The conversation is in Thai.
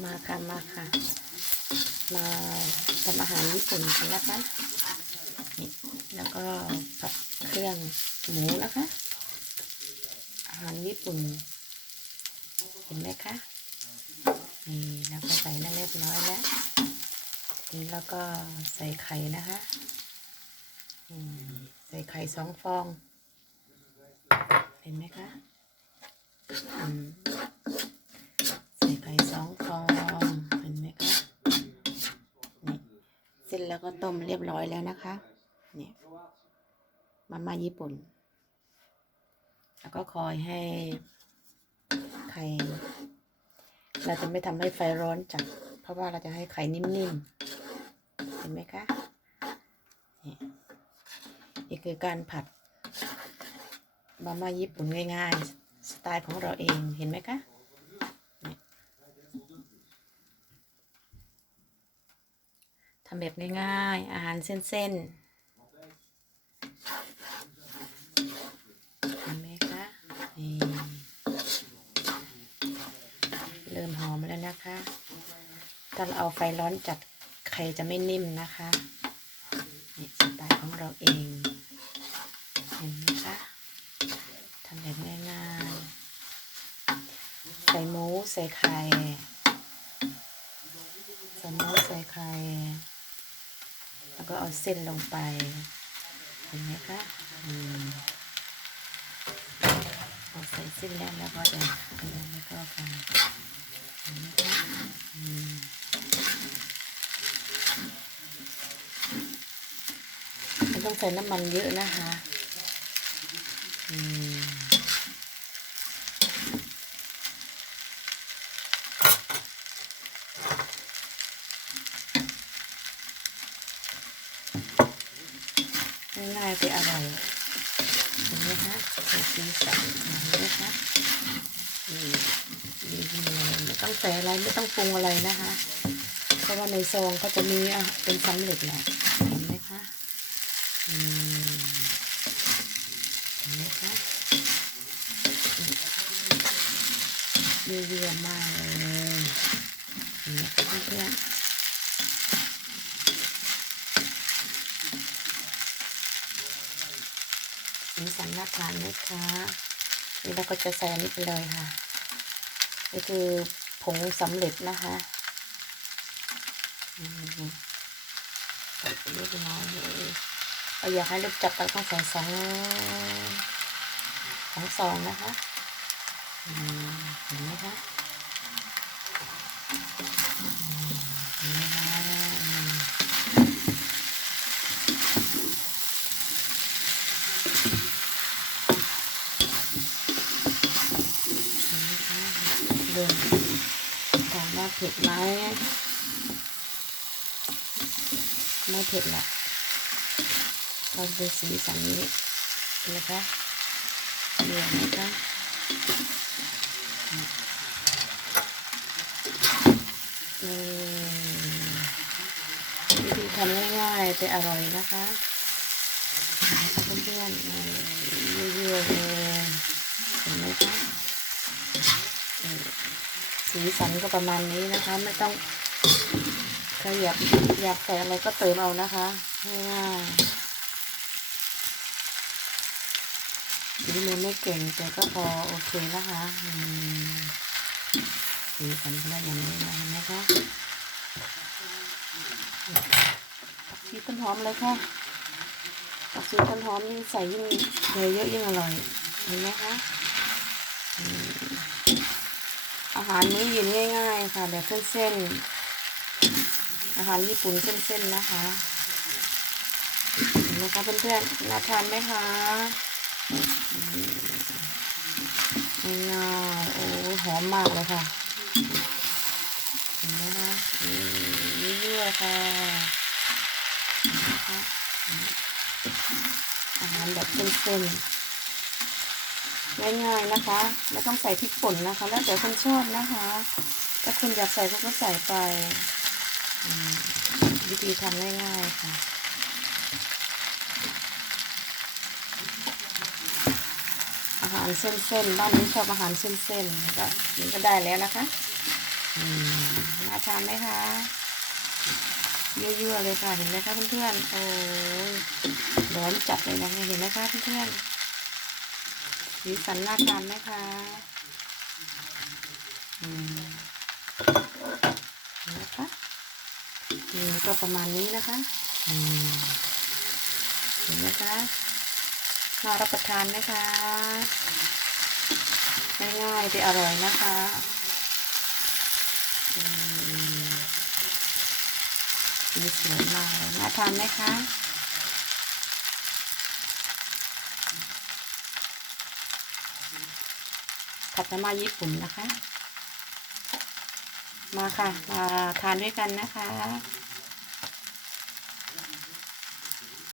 มาค่ะมาค่ะ มาทำอาหารญี่ปุ่นกันนะคะนี่แล้วก็ผัดเครื่องหมูนะคะ อาหารญี่ปุ่น เห็นไหมคะนี่แล้วก็ใส่นั่นเรียบร้อยแล้วนี้แล้วก็ใส่ไข่นะคะใส่ไข่สองฟอง เห็นไหมคะ แล้วก็ต้มเรียบร้อยแล้วนะคะ เนี่ยมาม่าญี่ปุ่น แล้วก็คอยให้ไข่เราจะไม่ทำให้ไฟร้อนจัดเพราะว่าเราจะให้ไข่นิ่มๆ เห็นไหมคะนี่นี่คือการผัดมาม่าญี่ปุ่นง่ายๆ สไตล์ของเราเองเห็นไหมคะนี่ทำ แบบง่ายๆ อาหารเส้นๆเห็นไหมคะนี่เริ่มหอมแล้วนะคะ ถ้าเราเอาไฟร้อนจัดไข่จะไม่นิ่มนะคะนี่สไตล์ของเราเอง เห็นไหมคะทำแบบง่ายๆ ใส่หมูใส่ไข่ ใส่หมูใส่ไข่ ก็เอาเส้นลงไป เห็นไหมคะอืมพอใส่เส้นแล้วแล้วก็จะอันนั้นแล้วก็กันเห็นไหมคะอืมต้องใส่น้ำมันเยอะนะคะ อืม ง่ายๆแต่อร่อยเห็นไหมคะมีสีสันเห็นไหมคะนี่ดีเลยไม่ต้องใส่อะไรไม่ต้องปรุงอะไรนะคะ เพราะว่าในซองก็จะมีอะเป็นสำเร็จแหละเห็นไหมคะอืมเห็นไหมคะเยี่ยมมากเลยเห็นไหมคะเพื่อน ๆสีสันน่าทานไหมคะนี่เราก็จะใส่อันนี้ไปเลยค่ะ นี่คือผงสำเร็จนะคะอืมใส่ไปเรียบร้อยเลยเราอยากให้ลูกจับไปต้องใส่สองสองซองนะคะ อืมเห็นไหมคะอืมเห็นไหมคะอืมเห็นไหมคะเดินถามว่าเผ็ดไหมไม่เผ็ดหรอกเราดูสีสันนี้นะคะเดือดไหมคะวิธีทำง่ายๆแต่อร่อยนะคะเพื่อนๆเยอะๆเลยเห็นไหมคะนี่ สีสันก็ประมาณนี้นะคะ ไม่ต้องใครอยากอยากใส่อะไรก็เติมเอานะคะง่ายๆดีมือไม่เก่งแต่ก็พอโอเคนะคะสีสันก็ได้อย่างนี้นะนไหมคะผักชีต้นหอมเลยค่ะผักชีต้นหอมยิ่งใส่ยิ่งเยอะยิ่งอร่อยเห็นไหมคะอืม อาหารมื้อเย็นง่าย ๆ ค่ะ แบบเส้นๆอาหารญี่ปุ่นเส้นๆนะคะเห็นไหมคะเพื่อนๆน่าทานไหมคะอืมง่ายโอ้หอมมากเลยค่ะเห็นไหมคะเยื่อๆค่ะนไหมคะอาหารแบบเส้นๆ ง่ายๆนะคะ ไม่ต้องใส่พริกป่นนะคะ แล้วแต่คนชอบนะคะ ถ้าคุณอยากใส่ก็ใส่ไปวิธีทำง่ายๆค่ะอาหารเส้นๆ บ้านนี้ชอบอาหารเส้นๆก็นี่ก็ได้แล้วนะคะมน่าทานไหมคะเยั่วๆเลยค่ะ เห็นไหมคะเพื่อนๆ โอ้ยร้อนจัดเลยนะคะเห็นไหมคะเพื่อนๆ สีสันน่าทานไหมคะเห็นไหมคะนี่ก็ประมาณนี้นะคะเห็นไหมคะน่ารับประทานไหมคะง่ายๆแต่อร่อยนะคะอืมสีสวยมากน่าทานไหมคะ ผัดมาม่าญี่ปุ่นนะคะ มาค่ะ มาทานด้วยกันนะคะ